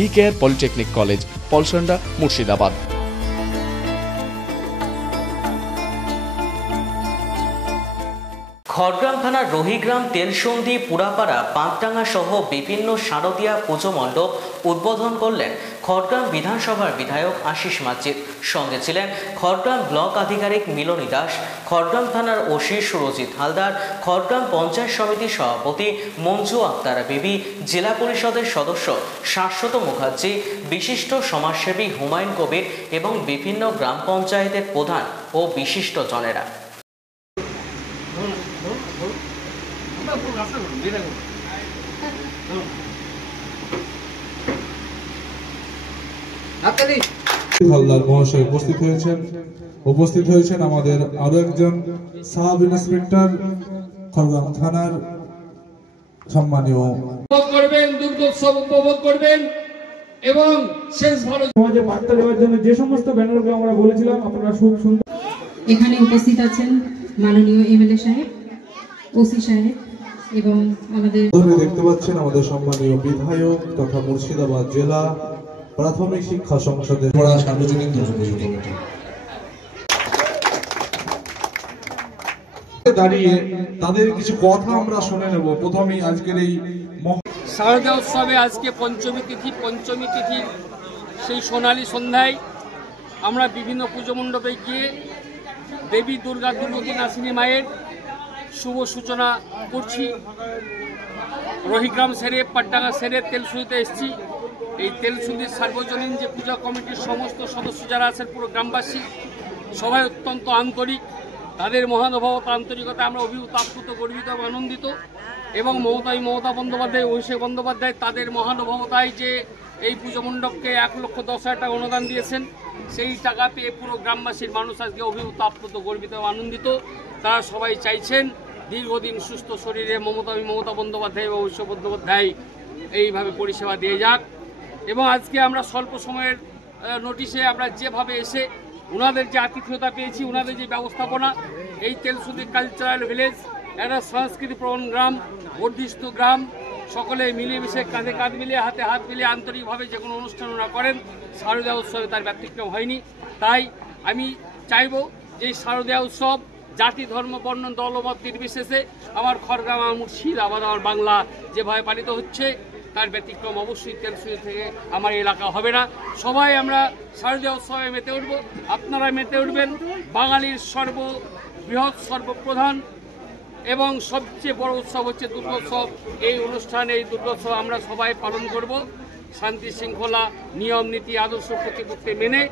BKR polytechnic college, Palsanda, Murshidabad. Khargram থানার রহিগ্রাম, তেলসন্ধি, পুরাপাড়া, পাঁকডাঙ্গা সহ বিভিন্ন শারদীয়া পুজো মণ্ডপ উদ্বোধন করলেন খড়গ্রাম বিধানসভার বিধায়ক আশিস মাঝির। সঙ্গে ছিলেন খড়গ্রাম ব্লক আধিকারিক মিলনী দাস, খড়গ্রাম থানার ওসি সুরজিৎ হালদার, খড়গ্রাম পঞ্চায়েত সমিতির সভাপতি মঞ্জু আক্তার বিবি, জেলা পরিষদের সদস্য শাশ্বত মুখার্জি, বিশিষ্ট সমাজসেবী হুমায়ুন কবির এবং বিভিন্ন গ্রাম পঞ্চায়েতের প্রধান ও বিশিষ্ট জনেরা। হালদার মহাশয় উপস্থিত হয়েছেন আমাদের আরো একজন সাব ইন্সপেক্টর খড়গ্রাম থানার সম্মানীয় করবেন, দুর্গোৎসব উপভোগ করবেন এবং শেষ ভালো সমাজে বার্তা দেওয়ার জন্য যে সমস্ত ব্যানারগুলো আমরা বলেছিলাম আপনারা খুব সুন্দর। এখানে উপস্থিত আছেন মাননীয় এমএলএ সাহেব, ওসি সাহেব এবং আমাদের দেখতে পাচ্ছেন আমাদের সম্মানীয় বিধায়ক তথা মুর্শিদাবাদ জেলা প্রাথমিক শিক্ষা সংসদের সার্বজনীন দুর্গোৎসব কমিটি দাঁড়িয়ে তাদের কিছু কথা আমরা শুনে নেব। প্রথমেই আজকের এই শারদীয়া উৎসবে আজকে পঞ্চমী তিথির সেই সোনালী সন্ধ্যায় আমরা বিভিন্ন পুজো মণ্ডপে গিয়ে দেবী দুর্গা দুর্গতি নাসিনী মায়ের শুভ সূচনা করছি। রহিগ্রাম সেরে, পাটডাঙ্গা সেরে তেলসুঁদিতে এসেছি। এই তেলসুঁদির সার্বজনীন যে পূজা কমিটির সমস্ত সদস্য যারা আছেন, পুরো গ্রামবাসী সবাই অত্যন্ত আন্তরিক। তাদের মহানুভবতা, আন্তরিকতা আমরা অভিভূত, আপ্লুত, গর্বিত এবং আনন্দিত। এবং মমতা বন্দ্যোপাধ্যায়, অভিষেক বন্দ্যোপাধ্যায় তাদের মহানুভবতায় যে এই পুজো মণ্ডপকে 1,10,000 টাকা অনুদান দিয়েছেন, সেই টাকা পেয়ে পুরো গ্রামবাসীর মানুষ আজকে অভিভূত, আপ্লুত, গর্বিত এবং আনন্দিত। তারা সবাই চাইছেন দীর্ঘদিন সুস্থ শরীরে মমতা বন্দ্যোপাধ্যায় এবং অভিষেক বন্দ্যোপাধ্যায় এইভাবে পরিষেবা দিয়ে যাক। এবং আজকে আমরা স্বল্প সময়ের নোটিশে আমরা যেভাবে এসে ওনাদের যে আতিথ্যতা পেয়েছি, ওনাদের যে ব্যবস্থাপনা, এই তেলসুঁদি কালচারাল ভিলেজ একটা সংস্কৃতিপ্রবণ গ্রাম, বর্ধিষ্ণু গ্রাম, সকলে মিলেমিশে কাঁধে কাঁধ মিলিয়ে, হাতে হাত মিলিয়ে আন্তরিকভাবে যে কোনো অনুষ্ঠান ওরা করেন। শারদীয়া উৎসবে তার ব্যতিক্রম হয়নি। তাই আমি চাইব যে শারদীয়া উৎসব জাতি, ধর্ম, বর্ণ, দলমত নির্বিশেষে আমার খড়গ্রাম, আমার মুর্শিদাবাদ, আমার বাংলা যেভাবে পালিত হচ্ছে তার ব্যতিক্রম অবশ্যই তেলসুঁদি থেকে আমার এলাকা হবে না। সবাই আমরা শারদীয়া উৎসবে মেতে উঠব, আপনারা মেতে উঠবেন। বাঙালির সর্ববৃহৎ, সর্বপ্রধান এবং সবচেয়ে বড় উৎসব হচ্ছে দুর্গোৎসব। এই অনুষ্ঠানে, এই দুর্গোৎসব আমরা সবাই পালন করব শান্তি শৃঙ্খলা, নিয়ম নীতি, আদর্শ প্রতিপত্তি মেনে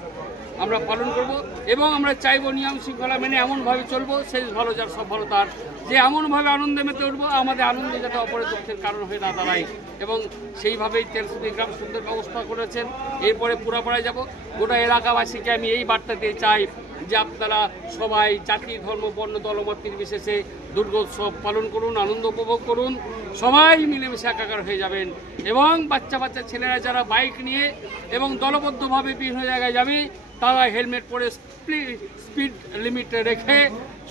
আমরা পালন করব। এবং আমরা চাইব নিয়ম শৃঙ্খলা মেনে এমনভাবে চলবো, শেষ ভালো যার সব ভালো তার, যে এমনভাবে আনন্দে মেতে উঠবো আমাদের আনন্দে যাতে অপরের দুঃখের কারণ হয়ে না দাঁড়ায়। এবং সেইভাবেই তেলসুঁদি গ্রাম সুন্দর ব্যবস্থা করেছেন। এরপরে পুরাপাড়ায় যাব। গোটা এলাকাবাসীকে আমি এই বার্তা দিয়ে চাই যে আপনারা সবাই জাতি, ধর্ম, বর্ণ, দলমত নির্বিশেষে দুর্গোৎসব পালন করুন, আনন্দ উপভোগ করুন, সবাই মিলেমিশে একাকার হয়ে যাবেন। এবং বাচ্চা ছেলেরা যারা বাইক নিয়ে এবং দলবদ্ধভাবে বিভিন্ন জায়গায় যাবে, তারা হেলমেট পরে স্পিড লিমিট রেখে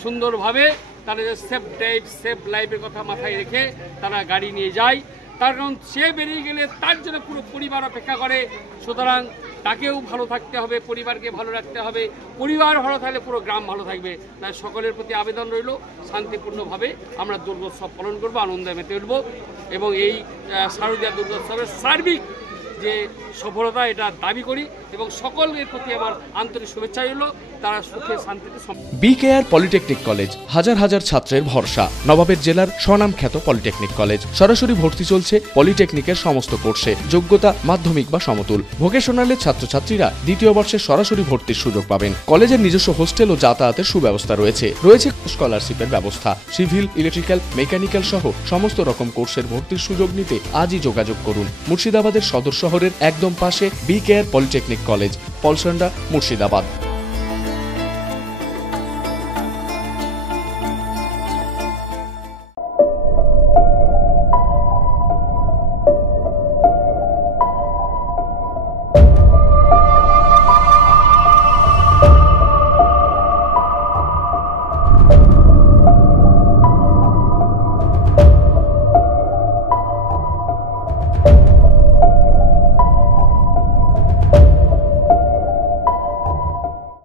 সুন্দরভাবে তাদের সেফ ড্রাইভ, সেফ লাইফের কথা মাথায় রেখে তারা গাড়ি নিয়ে যায়। তার কারণ সে বেরিয়ে গেলে তার জন্য পুরো পরিবার অপেক্ষা করে। সুতরাং তাকেও ভালো থাকতে হবে, পরিবারকে ভালো রাখতে হবে। পরিবার ভালো থাকলে পুরো গ্রাম ভালো থাকবে। তাই সকলের প্রতি আবেদন রইল, শান্তিপূর্ণভাবে আমরা দুর্গোৎসব পালন করব, আনন্দে মেতে উঠব। এবং এই শারদীয়া দুর্গোৎসবের সার্বিক যে সফলতা, এটা দাবি করি এবং সকলের প্রতি আমার আন্তরিক শুভেচ্ছা রইল। তারা সুখে শান্তিতে। BKR পলিটেকনিক কলেজ, হাজার হাজার ছাত্রের ভরসা। নবাবের জেলার স্বনামখ্যাত পলিটেকনিক কলেজ। সরাসরি ভর্তি চলছে পলিটেকনিকের সমস্ত কোর্সে। যোগ্যতা মাধ্যমিক বা সমতুল। ভোকেশনালের ছাত্রছাত্রীরা দ্বিতীয় বর্ষে সরাসরি ভর্তির সুযোগ পাবেন। কলেজের নিজস্ব হোস্টেল ও যাতায়াতের সুব্যবস্থা রয়েছে। স্কলারশিপের ব্যবস্থা। সিভিল, ইলেকট্রিক্যাল, মেকানিক্যাল সহ সমস্ত রকম কোর্সের ভর্তির সুযোগ নিতে আজই যোগাযোগ করুন। মুর্শিদাবাদের সদর শহরের একদম পাশে BKR polytechnic college, Palsanda, Murshidabad.